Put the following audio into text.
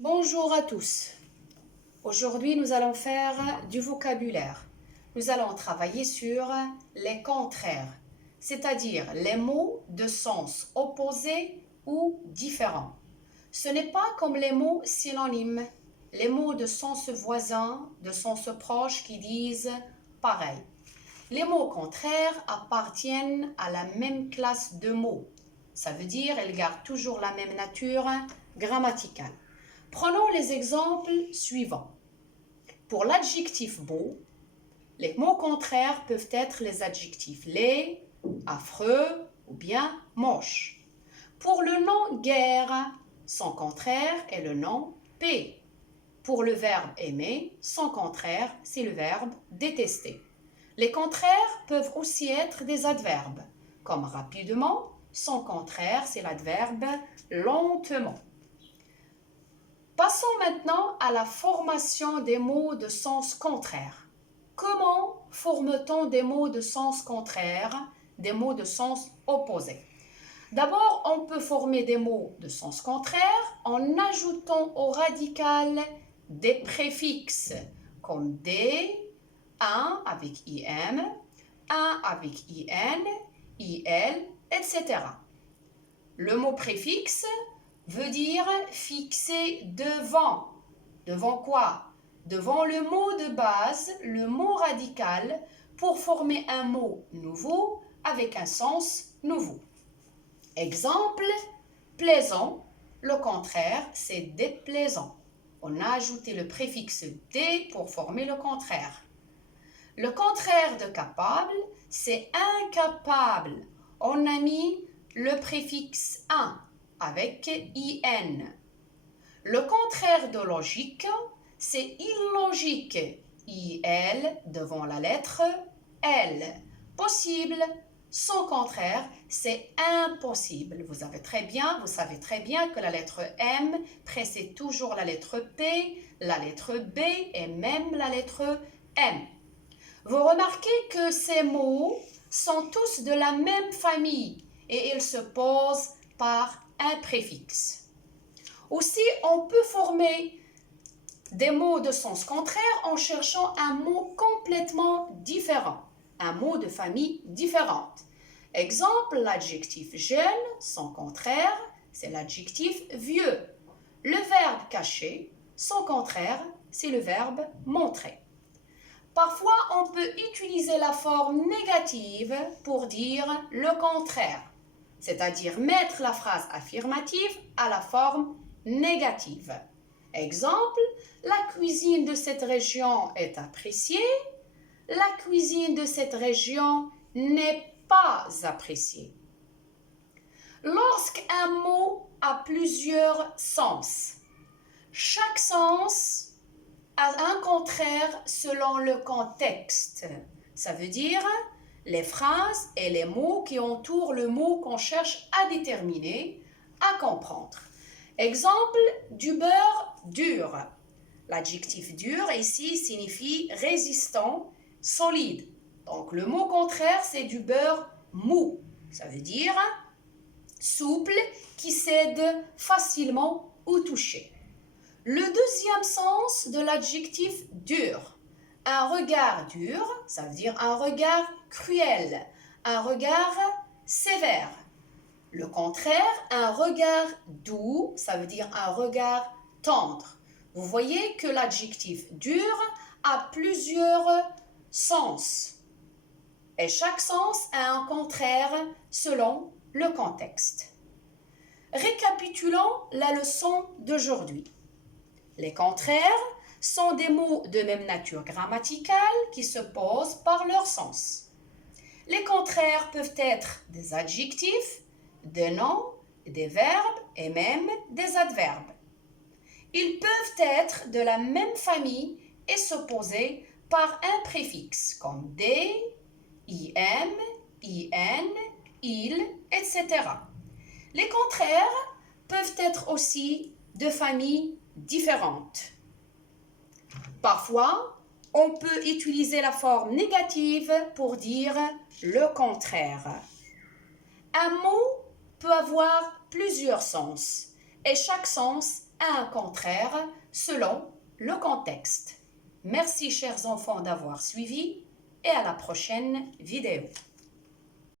Bonjour à tous. Aujourd'hui, nous allons faire du vocabulaire. Nous allons travailler sur les contraires, c'est-à-dire les mots de sens opposé ou différent. Ce n'est pas comme les mots synonymes, les mots de sens voisin, de sens proche qui disent pareil. Les mots contraires appartiennent à la même classe de mots. Ça veut dire qu'ils gardent toujours la même nature grammaticale. Prenons les exemples suivants. Pour l'adjectif beau, les mots contraires peuvent être les adjectifs laid, affreux ou bien moche. Pour le nom guerre, son contraire est le nom paix. Pour le verbe aimer, son contraire, c'est le verbe détester. Les contraires peuvent aussi être des adverbes, comme rapidement, son contraire, c'est l'adverbe lentement. Passons maintenant à la formation des mots de sens contraire. Comment forme-t-on des mots de sens contraire, des mots de sens opposé? D'abord, on peut former des mots de sens contraire en ajoutant au radical des préfixes comme des, un avec im, un avec in, il, etc. Le mot préfixe veut dire fixer devant. Devant quoi? Devant le mot de base, le mot radical, pour former un mot nouveau avec un sens nouveau. Exemple, plaisant, le contraire, c'est déplaisant. On a ajouté le préfixe dé pour former le contraire. Le contraire de capable, c'est incapable. On a mis le préfixe un avec in. Le contraire de logique, c'est illogique. Il devant la lettre L. Possible, son contraire, c'est impossible. Vous savez très bien que la lettre M précède toujours la lettre P, la lettre B et même la lettre M. Vous remarquez que ces mots sont tous de la même famille et ils se posent par un préfixe. Aussi, on peut former des mots de sens contraire en cherchant un mot complètement différent, un mot de famille différente. Exemple, l'adjectif jeune, son contraire, c'est l'adjectif vieux. Le verbe cacher, son contraire, c'est le verbe montrer. Parfois, on peut utiliser la forme négative pour dire le contraire, c'est-à-dire mettre la phrase affirmative à la forme négative. Exemple, la cuisine de cette région est appréciée, la cuisine de cette région n'est pas appréciée. Lorsqu'un mot a plusieurs sens, chaque sens a un contraire selon le contexte. Ça veut dire les phrases et les mots qui entourent le mot qu'on cherche à déterminer, à comprendre. Exemple, du beurre dur. L'adjectif dur ici signifie résistant, solide. Donc le mot contraire, c'est du beurre mou. Ça veut dire souple, qui cède facilement au toucher. Le deuxième sens de l'adjectif dur, un regard dur, ça veut dire un regard cruel, un regard sévère. Le contraire, un regard doux, ça veut dire un regard tendre. Vous voyez que l'adjectif dur a plusieurs sens et chaque sens a un contraire selon le contexte. Récapitulons la leçon d'aujourd'hui. Les contraires sont des mots de même nature grammaticale qui se posent par leur sens. Les contraires peuvent être des adjectifs, des noms, des verbes et même des adverbes. Ils peuvent être de la même famille et s'opposer par un préfixe comme des, im, in, il, etc. Les contraires peuvent être aussi de familles différentes. Parfois, on peut utiliser la forme négative pour dire le contraire. Un mot peut avoir plusieurs sens et chaque sens à un contraire selon le contexte. Merci chers enfants d'avoir suivi et à la prochaine vidéo.